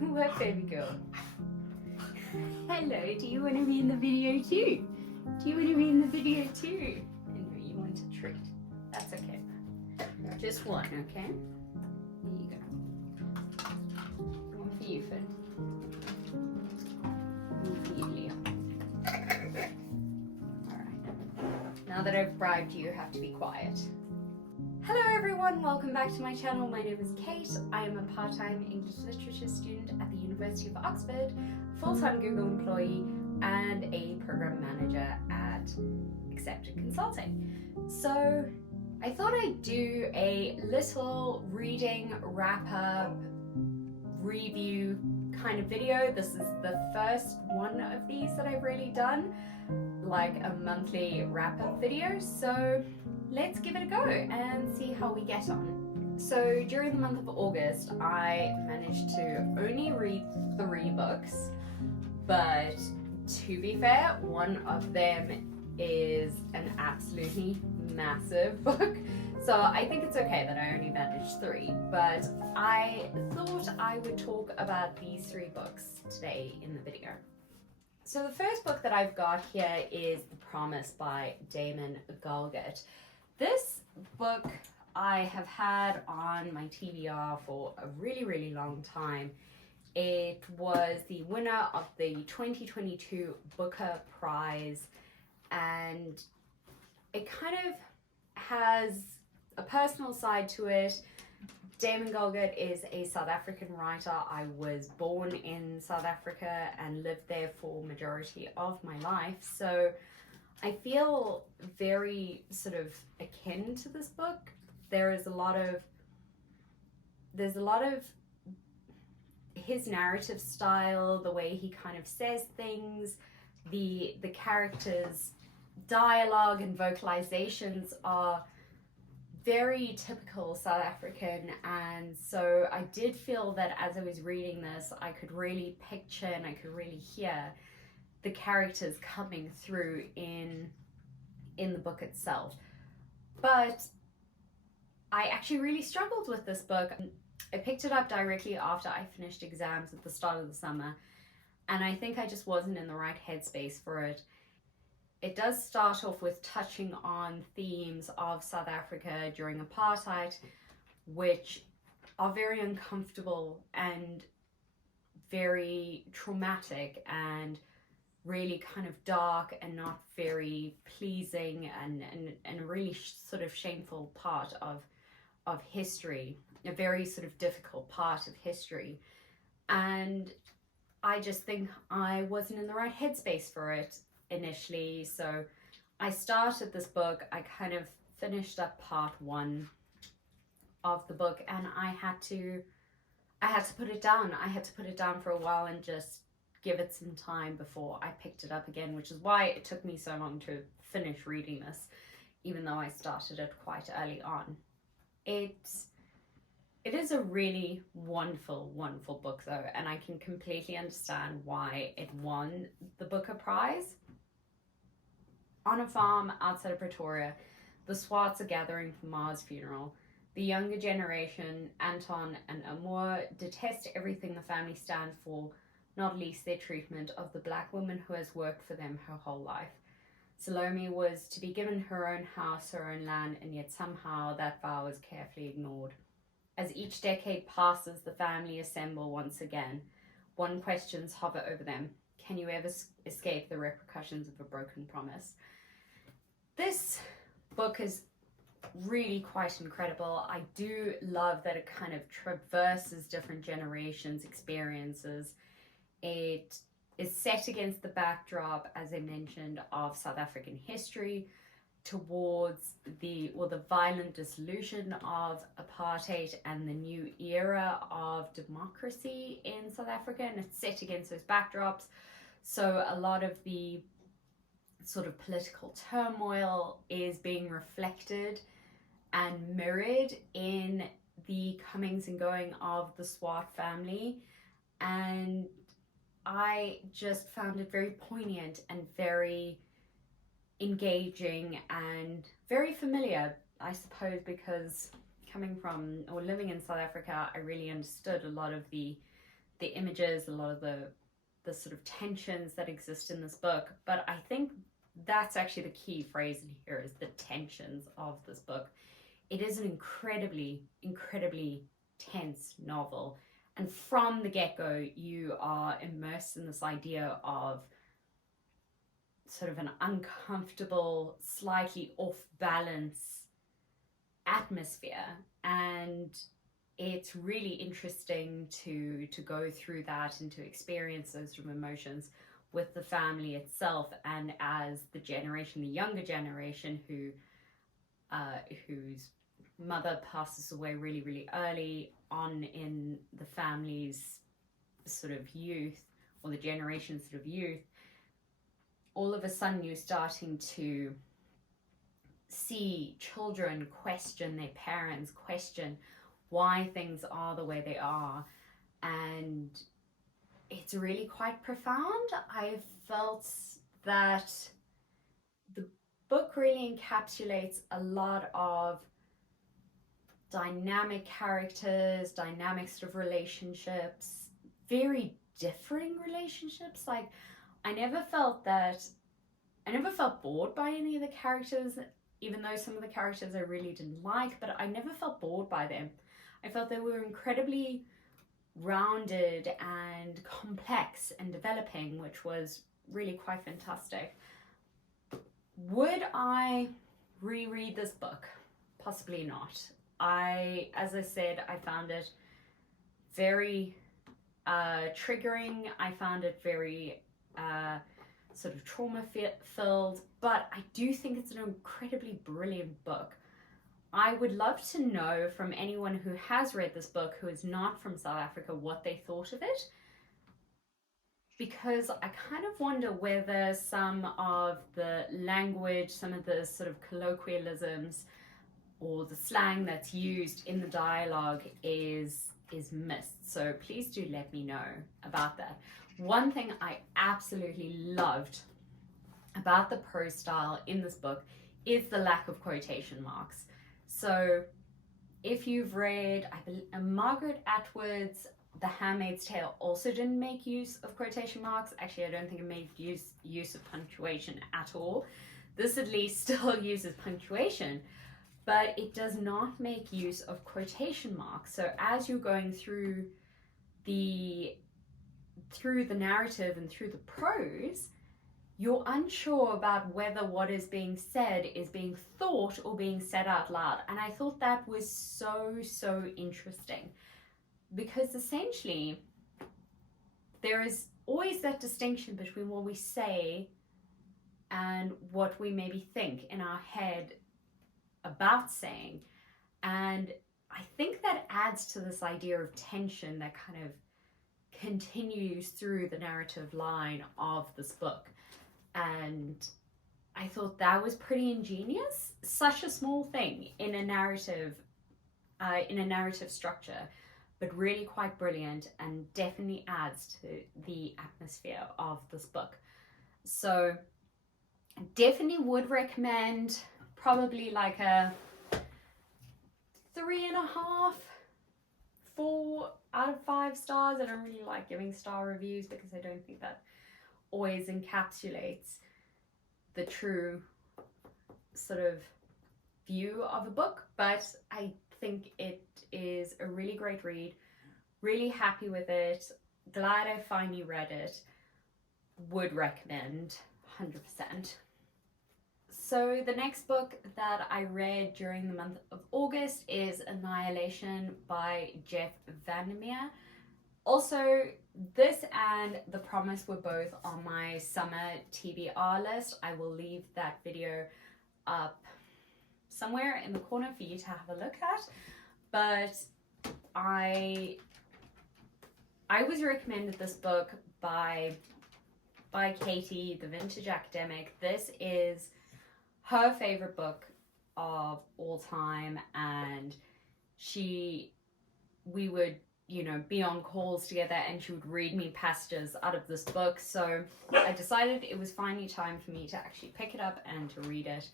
What, baby girl? Hello, do you want to be in the video too? Do you want to be in the video too? And you want a treat. That's okay. Just one, okay? Here you go. One for you, Finn. One for you, Leo. Alright. Now that I've bribed you, you have to be quiet. Hello everyone, welcome back to my channel. My name is Cait. I am a part-time English literature student at the University of Oxford, full-time Google employee, and a program manager at Accepted Consulting. So I thought I'd do a little reading wrap-up review kind of video. This is the first one of these that I've really done, like a monthly wrap-up video. So let's give it a go and see how we get on. So during the month of August, I managed to only read 3 books, but to be fair, one of them is an absolutely massive book. So I think it's okay that I only managed 3, but I thought I would talk about these 3 books today in the video. So the first book that I've got here is The Promise by Damon Galgut. This book I have had on my TBR for a really long time. It was the winner of the 2022 Booker Prize, and it kind of has a personal side to it. Damon Galgut is a South African writer. I was born in South Africa and lived there for the majority of my life, so I feel very sort of akin to this book. There's a lot of his narrative style, the way he kind of says things, the characters' dialogue and vocalizations are very typical South African, and so I did feel that as I was reading this, I could really picture and I could really hear the characters coming through in the book itself. But I actually really struggled with this book. I picked it up directly after I finished exams at the start of the summer, and I think I just wasn't in the right headspace for it. It does start off with touching on themes of South Africa during apartheid, which are very uncomfortable and very traumatic and really kind of dark and not very pleasing and a really sort of shameful part of history, a very sort of difficult part of history. And I just think I wasn't in the right headspace for it initially. So I started this book, I kind of finished up part 1 of the book, and I had to put it down. I had to put it down for a while and just give it some time before I picked it up again, which is why it took me so long to finish reading this, even though I started it quite early on. It is a really wonderful book though, and I can completely understand why it won the Booker Prize. On a farm outside of Pretoria, the Swarts are gathering for Ma's funeral. The younger generation, Anton and Amour, detest everything the family stand for, not least their treatment of the black woman who has worked for them her whole life. Salome was to be given her own house, her own land, and yet somehow that vow is carefully ignored. As each decade passes, the family assemble once again. One questions hover over them. Can you ever escape the repercussions of a broken promise? This book is really quite incredible. I do love that it kind of traverses different generations' experiences. It is set against the backdrop, as I mentioned, of South African history towards the violent dissolution of apartheid and the new era of democracy in South Africa, and it's set against those backdrops. So a lot of the sort of political turmoil is being reflected and mirrored in the comings and going of the Swart family, and I just found it very poignant and very engaging and very familiar, I suppose, because coming from or living in South Africa, I really understood a lot of the the images, a lot of the sort of tensions that exist in this book. But I think that's actually the key phrase in here, is the tensions of this book. It is an incredibly, incredibly tense novel. And from the get-go, you are immersed in this idea of sort of an uncomfortable, slightly off-balance atmosphere. And it's really interesting to go through that and to experience those sort of emotions with the family itself, and as the younger generation whose mother passes away really, really early on in the family's sort of youth, or the generation's sort of youth, all of a sudden you're starting to see children question their parents, question why things are the way they are, and it's really quite profound. I felt that the book really encapsulates a lot of dynamic characters, dynamic sort of relationships, very differing relationships. Like, I never felt bored by any of the characters, even though some of the characters I really didn't like, but I never felt bored by them. I felt they were incredibly rounded and complex and developing, which was really quite fantastic. Would I reread this book? Possibly not. As I said, I found it very triggering. I found it very sort of trauma-filled, but I do think it's an incredibly brilliant book. I would love to know from anyone who has read this book, who is not from South Africa, what they thought of it. Because I kind of wonder whether some of the language, some of the sort of colloquialisms, or the slang that's used in the dialogue is missed. So please do let me know about that. One thing I absolutely loved about the prose style in this book is the lack of quotation marks. So if you've read Margaret Atwood's The Handmaid's Tale, also didn't make use of quotation marks. Actually, I don't think it made use of punctuation at all. This at least still uses punctuation, but it does not make use of quotation marks. So as you're going through the narrative and through the prose, you're unsure about whether what is being said is being thought or being said out loud. And I thought that was so interesting, because essentially there is always that distinction between what we say and what we maybe think in our head about saying. And I think that adds to this idea of tension that kind of continues through the narrative line of this book. And I thought that was pretty ingenious. Such a small thing in a narrative structure, but really quite brilliant, and definitely adds to the atmosphere of this book. So definitely would recommend, probably like a 3.5, 4 out of 5 stars. I don't really like giving star reviews because I don't think that always encapsulates the true sort of view of a book, but I think it is a really great read. Really happy with it. Glad I finally read it. Would recommend 100%. So the next book that I read during the month of August is Annihilation by Jeff Vandermeer. Also, this and The Promise were both on my summer TBR list. I will leave that video up somewhere in the corner for you to have a look at. But I was recommended this book by Cait, the Vintage Academic. This is her favorite book of all time, and we would, you know, be on calls together and she would read me passages out of this book. So I decided it was finally time for me to actually pick it up and to read it.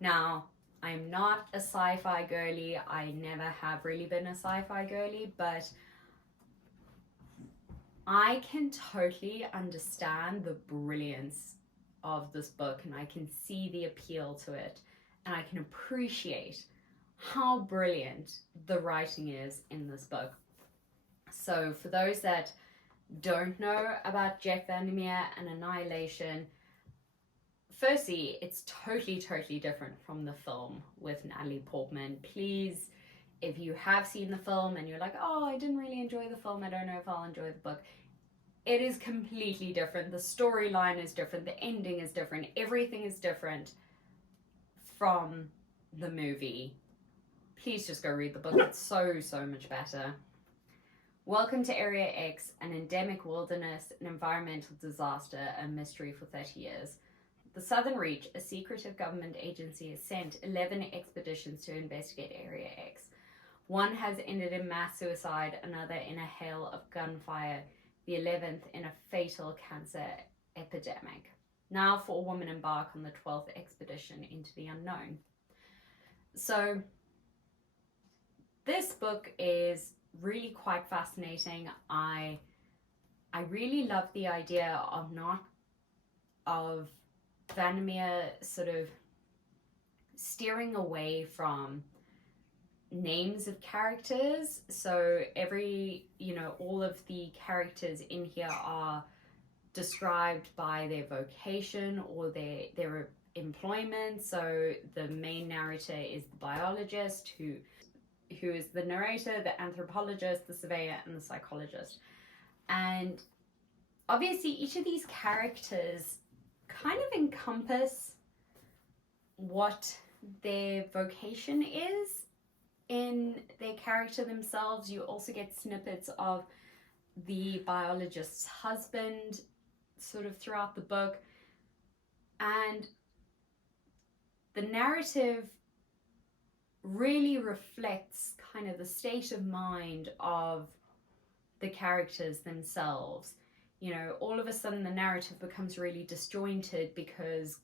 Now, I'm not a sci-fi girly. I never have really been a sci-fi girly, but I can totally understand the brilliance of this book, and I can see the appeal to it, and I can appreciate how brilliant the writing is in this book. So for those that don't know about Jeff Vandermeer and Annihilation, firstly, it's totally different from the film with Natalie Portman. Please, if you have seen the film and you're like, oh, I didn't really enjoy the film, I don't know if I'll enjoy the book, it is completely different. The storyline is different, the ending is different, everything is different from the movie. Please just go read the book. It's so much better. Welcome to Area X, an endemic wilderness, an environmental disaster, a mystery for 30 years. The Southern Reach, a secretive government agency, has sent 11 expeditions to investigate Area X. One has ended in mass suicide, another in a hail of gunfire, the 11th in a fatal cancer epidemic. Now 4 women embark on the 12th expedition into the unknown. So this book is really quite fascinating. I really love the idea of Vandermeer sort of steering away from names of characters. So all of the characters in here are described by their vocation or their employment. So the main narrator is the biologist, who is the narrator, the anthropologist, the surveyor, and the psychologist. And obviously each of these characters kind of encompass what their vocation is in their character themselves. You also get snippets of the biologist's husband sort of throughout the book, and the narrative really reflects kind of the state of mind of the characters themselves. You know, all of a sudden the narrative becomes really disjointed because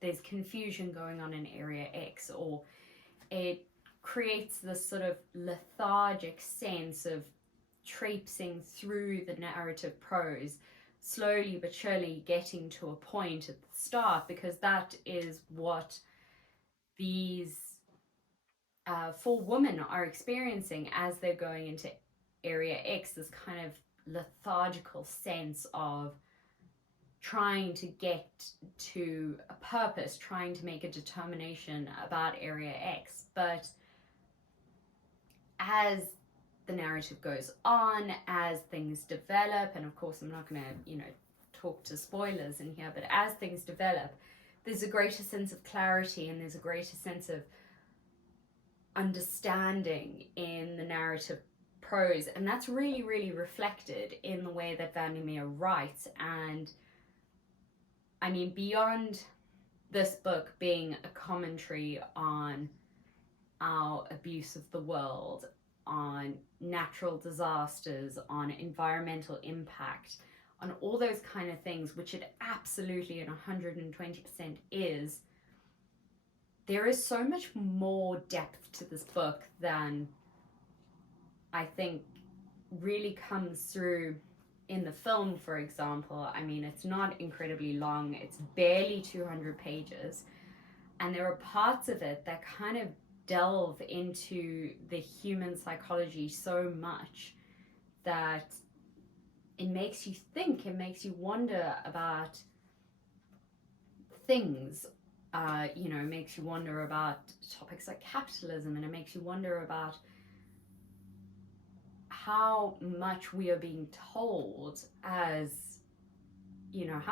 there's confusion going on in Area X, or it creates this sort of lethargic sense of traipsing through the narrative prose, slowly but surely getting to a point at the start, because that is what these 4 women are experiencing as they're going into Area X, this kind of lethargical sense of trying to get to a purpose, trying to make a determination about Area X. But as the narrative goes on, as things develop, and of course I'm not going to, talk to spoilers in here, but as things develop, there's a greater sense of clarity and there's a greater sense of understanding in the narrative prose, and that's really reflected in the way that Vandermeer writes. And I mean, beyond this book being a commentary on our abuse of the world, on natural disasters, on environmental impact, on all those kind of things, which it absolutely and 120% is, there is so much more depth to this book than I think really comes through in the film, for example. I mean, it's not incredibly long, it's barely 200 pages, and there are parts of it that kind of delve into the human psychology so much that it makes you think, it makes you wonder about things. It makes you wonder about topics like capitalism, and it makes you wonder about how much we are being told how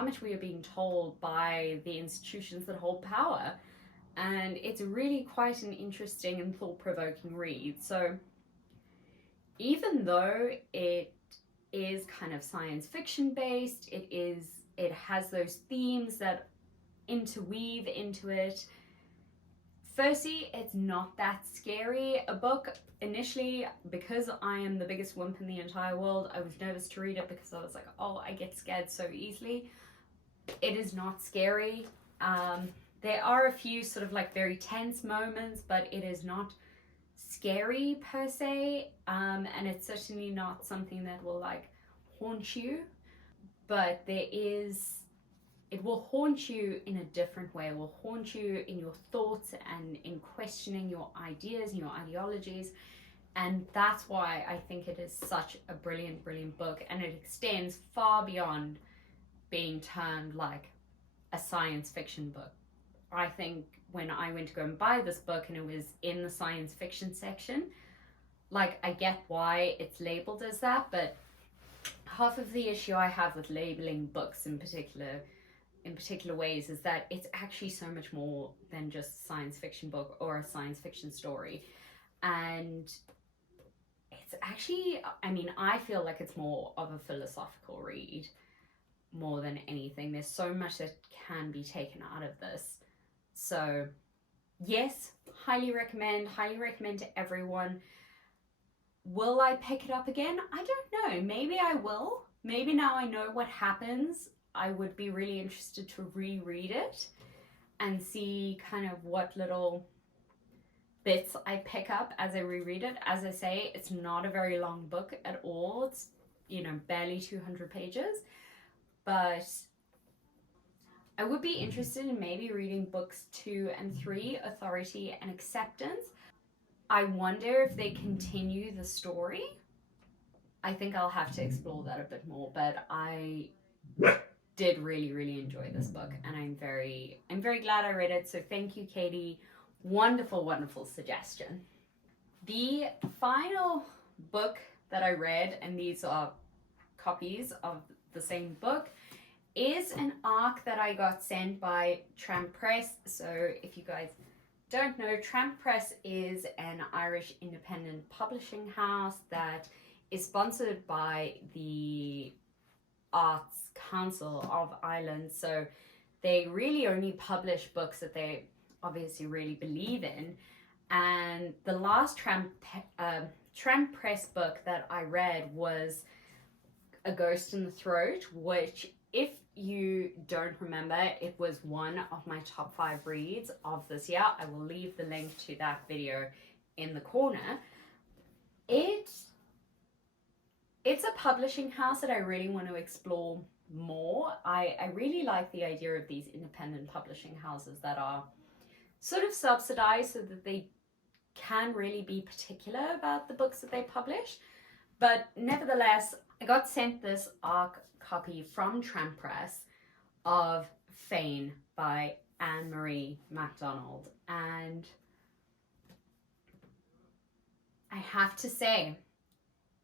much we are being told by the institutions that hold power. And it's really quite an interesting and thought-provoking read. So even though it is kind of science fiction based, it has those themes that interweave into it. Firstly, it's not that scary a book. Initially, because I am the biggest wimp in the entire world, I was nervous to read it because I was like, oh, I get scared so easily. It is not scary. There are a few sort of like very tense moments, but it is not scary per se. And it's certainly not something that will like haunt you, but it will haunt you in a different way. It will haunt you in your thoughts and in questioning your ideas and your ideologies. And that's why I think it is such a brilliant, brilliant book. And it extends far beyond being termed like a science fiction book. I think when I went to go and buy this book and it was in the science fiction section, like, I get why it's labeled as that, but half of the issue I have with labeling books in particular ways is that it's actually so much more than just a science fiction book or a science fiction story. And it's actually, I mean, I feel like it's more of a philosophical read more than anything. There's so much that can be taken out of this. So yes, highly recommend to everyone. Will I pick it up again? I don't know. Maybe I will. Maybe now I know what happens, I would be really interested to reread it and see kind of what little bits I pick up as I reread it. As I say, it's not a very long book at all. It's, you know, barely 200 pages. But I would be interested in maybe reading books 2 and 3, Authority and Acceptance. I wonder if they continue the story. I think I'll have to explore that a bit more, but I did really, really enjoy this book, and I'm very glad I read it. So thank you, Katie. Wonderful, wonderful suggestion. The final book that I read, and these are copies of the same book, is an ARC that I got sent by Tramp Press. So if you guys don't know, Tramp Press is an Irish independent publishing house that is sponsored by the Arts Council of Ireland. So they really only publish books that they obviously really believe in. And the last Tramp Press book that I read was A Ghost in the Throat, which, if you don't remember, it was one of my top 5 reads of this year. I will leave the link to that video in the corner. It's a publishing house that I really want to explore more. I really like the idea of these independent publishing houses that are sort of subsidized so that they can really be particular about the books that they publish. But nevertheless, I got sent this ARC copy from Tramp Press of Fayne by Anne-Marie MacDonald, and I have to say,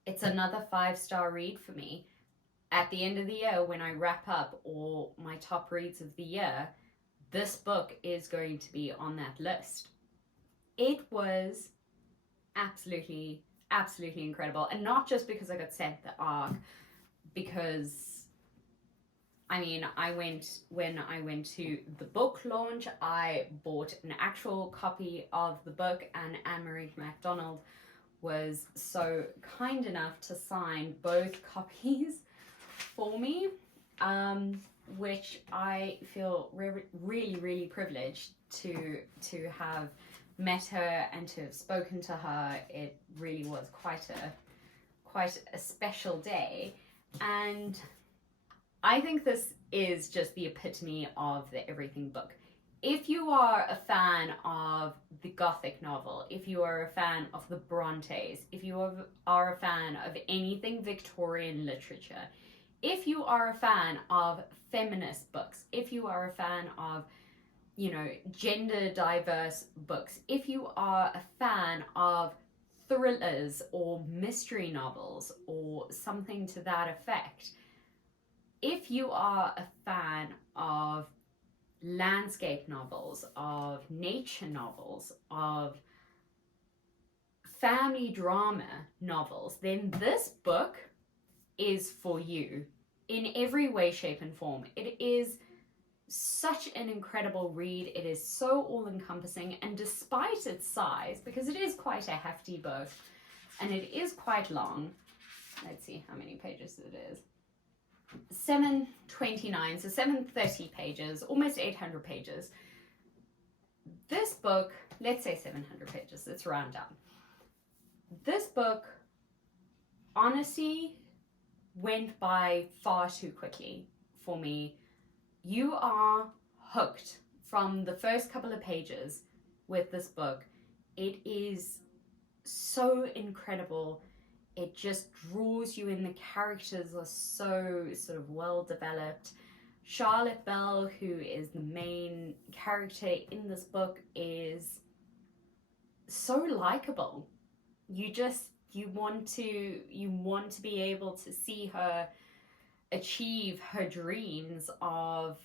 it's another 5-star read for me. At the end of the year, when I wrap up all my top reads of the year, this book is going to be on that list. It was absolutely, absolutely incredible. And not just because I got sent the ARC, because, I mean, when I went to the book launch, I bought an actual copy of the book, and Anne-Marie MacDonald was so kind enough to sign both copies for me, which I feel really, really privileged to have met her and to have spoken to her. It really was quite a special day, and I think this is just the epitome of the everything book. If you are a fan of the Gothic novel, if you are a fan of the Brontes, if you are a fan of anything Victorian literature, if you are a fan of feminist books, if you are a fan of, you know, gender diverse books, if you are a fan of thrillers or mystery novels or something to that effect, if you are a fan of landscape novels, of nature novels, of family drama novels, then this book is for you in every way, shape, and form. It is such an incredible read. It is so all-encompassing, and despite its size, because it is quite a hefty book and it is quite long, let's see how many pages it is. 729, so 730 pages, almost 800 pages. This book, let's say 700 pages, let's round down. This book honestly went by far too quickly for me. You are hooked from the first couple of pages with this book. It is so incredible. It just draws you in. The characters are so sort of well developed. Charlotte Bell, who is the main character in this book, is so likable. You want to be able to see her achieve her dreams of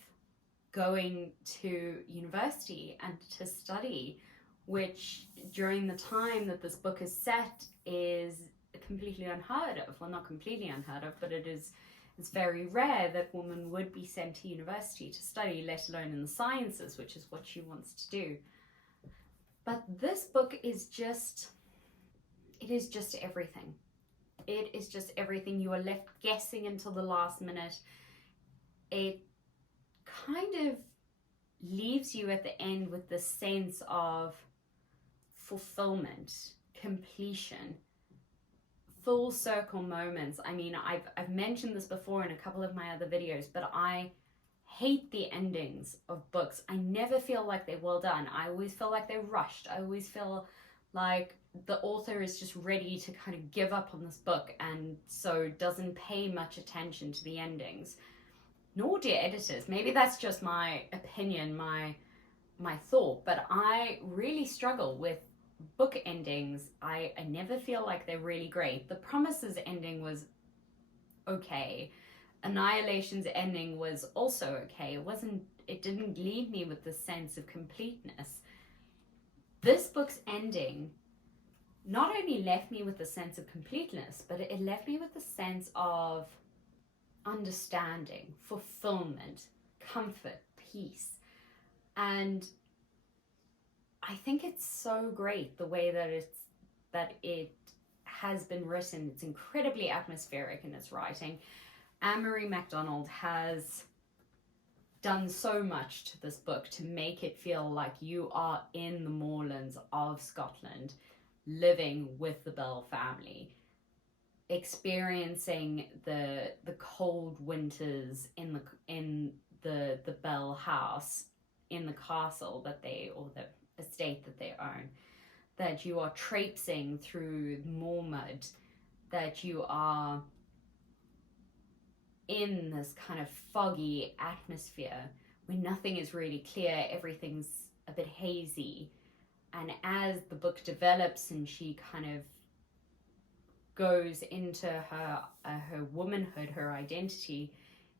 going to university and to study, which during the time that this book is set is completely unheard of. Well, not completely unheard of, but it's very rare that women would be sent to university to study, let alone in the sciences, which is what she wants to do. But this book is just, it is just everything. It is just everything. You are left guessing until the last minute. It kind of leaves you at the end with this sense of fulfillment, completion, full circle moments. I mean, I've mentioned this before in a couple of my other videos, but I hate the endings of books. I never feel like they're well done. I always feel like they're rushed. I always feel like the author is just ready to kind of give up on this book and so doesn't pay much attention to the endings. Nor do editors. Maybe that's just my opinion, my thought, but I really struggle with book endings. I never feel like they're really great. The Promises ending was okay. Annihilation's ending was also okay. It didn't leave me with the sense of completeness. This book's ending not only left me with the sense of completeness, but it left me with the sense of understanding, fulfillment, comfort, peace. And I think it's so great the way that it has been written. It's incredibly atmospheric in its writing. Anne-Marie MacDonald has done so much to this book to make it feel like you are in the moorlands of Scotland, living with the Bell family, experiencing the cold winters in the Bell house, in the castle that or the estate that they own, that you are traipsing through moor mud, that you are in this kind of foggy atmosphere where nothing is really clear, everything's a bit hazy. And as the book develops and she kind of goes into her womanhood, her identity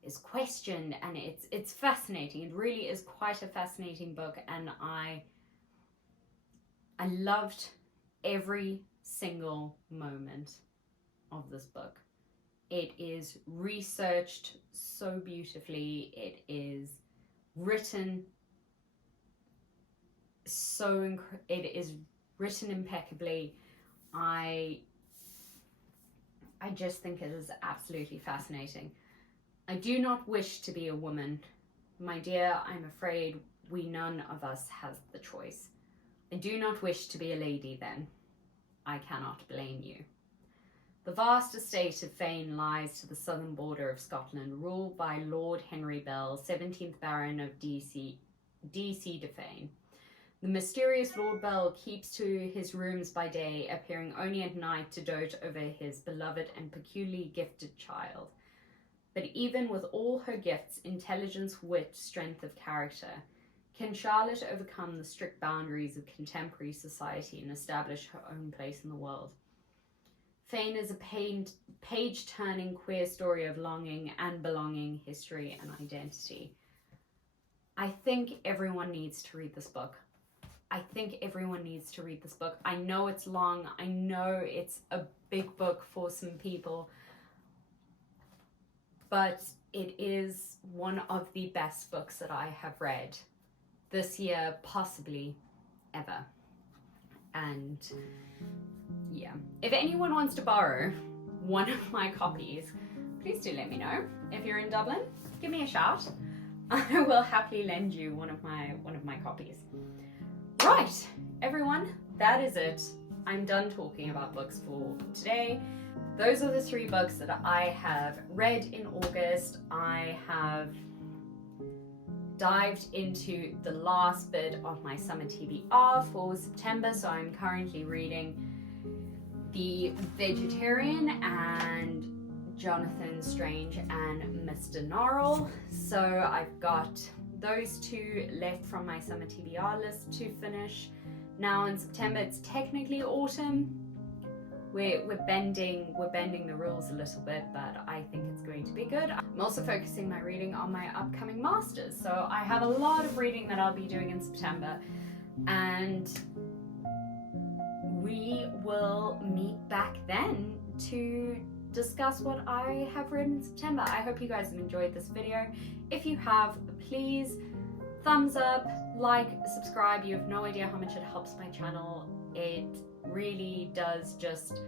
is questioned, and it's fascinating. It really is quite a fascinating book, and I loved every single moment of this book. It is researched so beautifully. It is written it is written impeccably. I just think it is absolutely fascinating. I do not wish to be a woman. My dear, I'm afraid none of us has the choice. I do not wish to be a lady then. I cannot blame you. The vast estate of Fayne lies to the southern border of Scotland, ruled by Lord Henry Bell, 17th Baron of DC de Fayne. The mysterious Lord Bell keeps to his rooms by day, appearing only at night to dote over his beloved and peculiarly gifted child. But even with all her gifts, intelligence, wit, strength of character, can Charlotte overcome the strict boundaries of contemporary society and establish her own place in the world? Fayne is a page-turning queer story of longing and belonging, history and identity. I think everyone needs to read this book. I know it's long. I know it's a big book for some people. But it is one of the best books that I have read this year, possibly ever. And yeah, if anyone wants to borrow one of my copies, please do let me know. If you're in Dublin, give me a shout. I will happily lend you one of my copies. Right, everyone, that is it. I'm done talking about books for today. those are the 3 books that I have read in August. I have dived into the last bit of my summer TBR for September, so I'm currently reading The Vegetarian and Jonathan Strange and Mr. Gnarl. So I've got those 2 left from my summer TBR list to finish. Now in September, it's technically autumn. We're bending the rules a little bit, but I think it's going to be good. I'm also focusing my reading on my upcoming masters, so I have a lot of reading that I'll be doing in September, and we will meet back then to discuss what I have read in September. I hope you guys have enjoyed this video. If you have, please thumbs up, like, subscribe. You have no idea how much it helps my channel. It really does just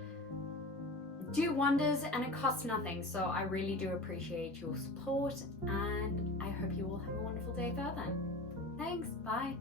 do wonders, and it costs nothing, so I really do appreciate your support, and I hope you all have a wonderful day further. Thanks, bye.